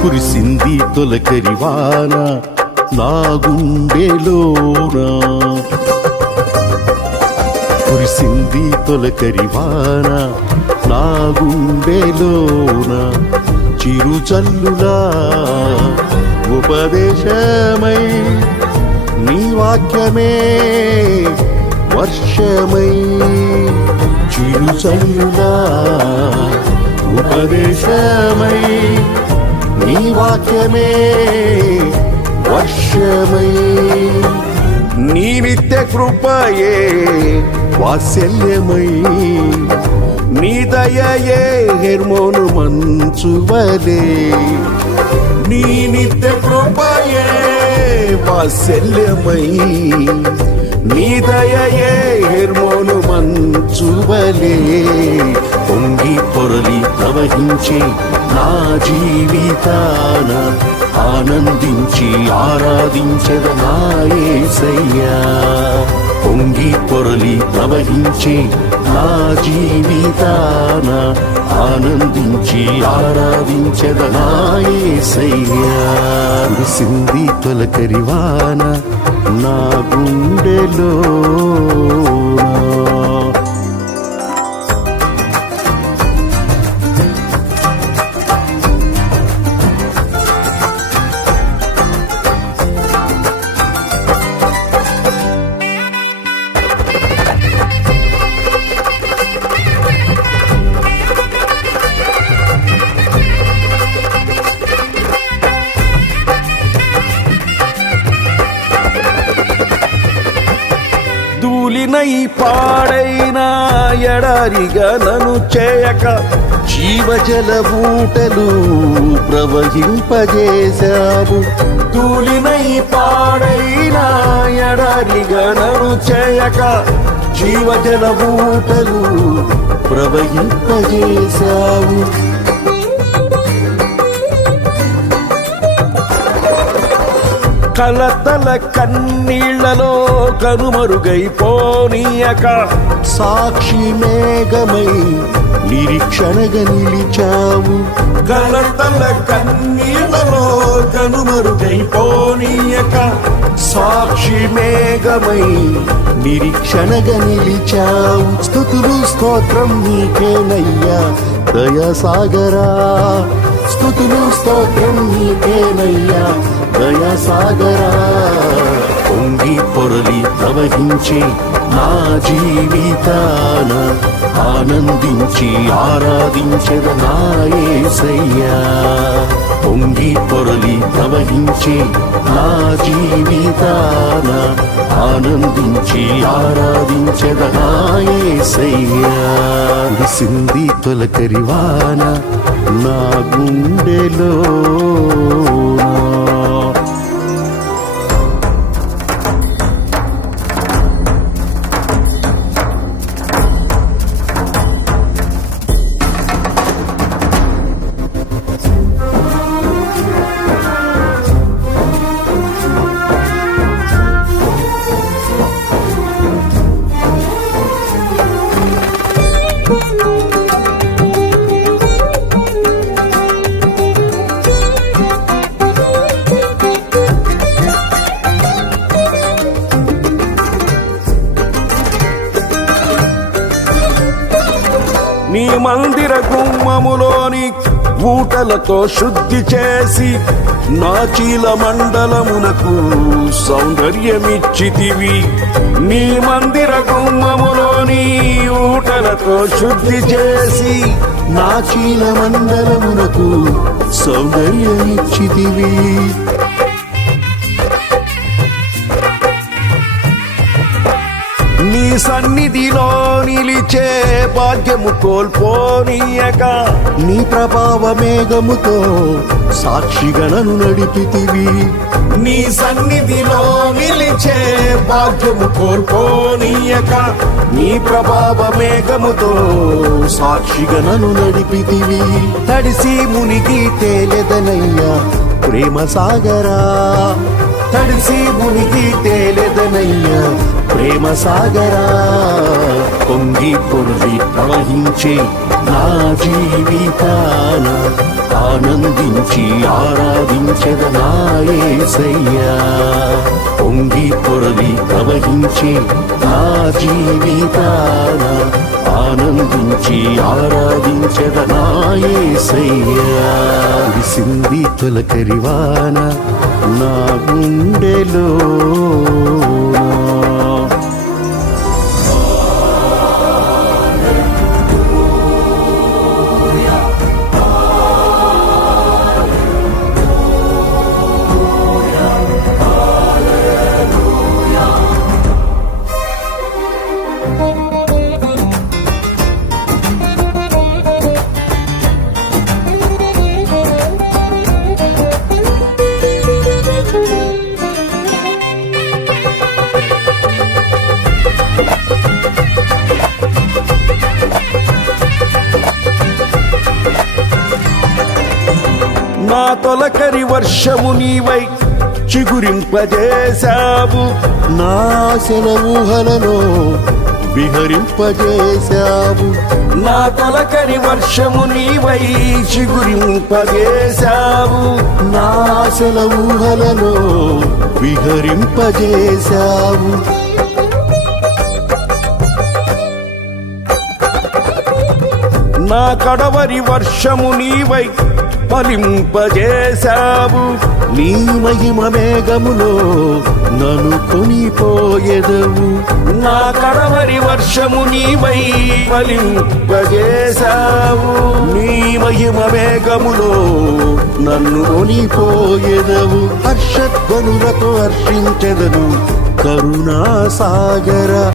కురిసింది తొలకరివాన నా గుండెలోన, కురిసింది తొలకరివాన నా గుండెలోన, చిరుచల్లులా ఉపదేశమై నీ వాక్యమే వర్షమై, చిరుచల్లులా ఉపదేశమై నీ వాక్యమే వర్షమై, నీ నిత్య కృపయే వాత్సల్యమై, నీ దయయే హెర్మోను మంచువలే, నీ నిత్య కృపయే వాత్సల్యమై, నీ దయయే హెర్మోను మంచువలే, పొంగి పొరలి ప్రవహించే నా జీవితాన ఆనందించి ఆరాధించెద నా యేసయ్యా, పొంగి పొరలి ప్రవహించే నా జీవితాన ఆనందించి ఆరాధించెద నా యేసయ్యా. కురిసింది తొలకరివాన నా గుండెలో, ధూళినై పాడైన ఎడారిగా నన్ను చేయక జీవజల ఊటలు ప్రవహింపజేశావు, ధూళినై పాడైన ఎడారిగా నన్ను చేయక జీవజల ఊటలు ప్రవహింపజేశావు, కలతల కన్నీళ్లలో కనుమరుగైపోనీయక సాక్షి మేఘమై నిరీక్షణగా నిలిచావు, కలతల కన్నీళ్లలో కనుమరుగైపోనీయక సాక్షి మేఘమై నిరీక్షణగా నిలిచావు, స్తుతులు స్తోత్రం నీకేనయ్యా దయాసాగరా, స్తుతులు స్తోత్రం నీకేనయ్యా దయాసాగరా, పొంగి పొరలి ప్రవహించే నా జీవితాన ఆనందించి ఆరాధించెద నా యేసయ్యా, పొంగి పొరలి ప్రవహించే నా జీవితాన ఆనందించి ఆరాధించెద నా యేసయ్యా. కురిసింది తొలకరివాన నా గుండెలో, మందిర గుమ్మములోని ఊటలతో శుద్ధి చేసి నా చీల మండలమునకు సౌందర్యమిచ్చితివి. నీ మందిర గుమ్మములోని ఊటలతో శుద్ధి చేసి నా చీల మండలమునకు సౌందర్యమిచ్చితివి. నీ సన్నిధిలో నిలిచే భాగ్యము కోల్పోనీయక నీ ప్రభావ మేఘముతో సాక్షిగా నన్ను నడిపితివి. నీ సన్నిధిలో నిలిచే భాగ్యము కోల్పోనీయక నీ ప్రభావ మేఘముతో సాక్షిగా నన్ను నడిపితివి. తడిసి మునిగి తేలెదనయ్యా ప్రేమ సాగరా, తడిసి మునిగి తేలెదనయ్యా ప్రేమ సాగరా. పొంగి పొర్లి ప్రవహించే నా జీవితాన ఆనందించి ఆరాధించెద నా యేసయ్యా. పొంగి పొర్లి ప్రవహించే నా జీవితాన ఆనందించి ఆరాధించెద నా యేసయ్యా. విసింది తొలకరివాన నా గుండెలో నా తొలకరి వర్షము నీవై చిగురింపజేశావు. నా ఆశల ఊహలలో విహరింపజేశావు. నా తొలకరి వర్షము నీవై చిగురింపజేశావు. నా ఆశల ఊహలలో విహరింపజేశావు. నా కడవరి వర్షము నీవై ఫలింపజేశావు. నీ మహిమ మేఘములో నన్ను కొనిపోయెదవు. నా కడవరి వర్షము నీవై ఫలింపజేశావు. నీ మహిమ మేఘములో నన్ను కొనిపోయెదవు. హర్షధ్వనులతో హర్షించెదను కరుణా సాగర.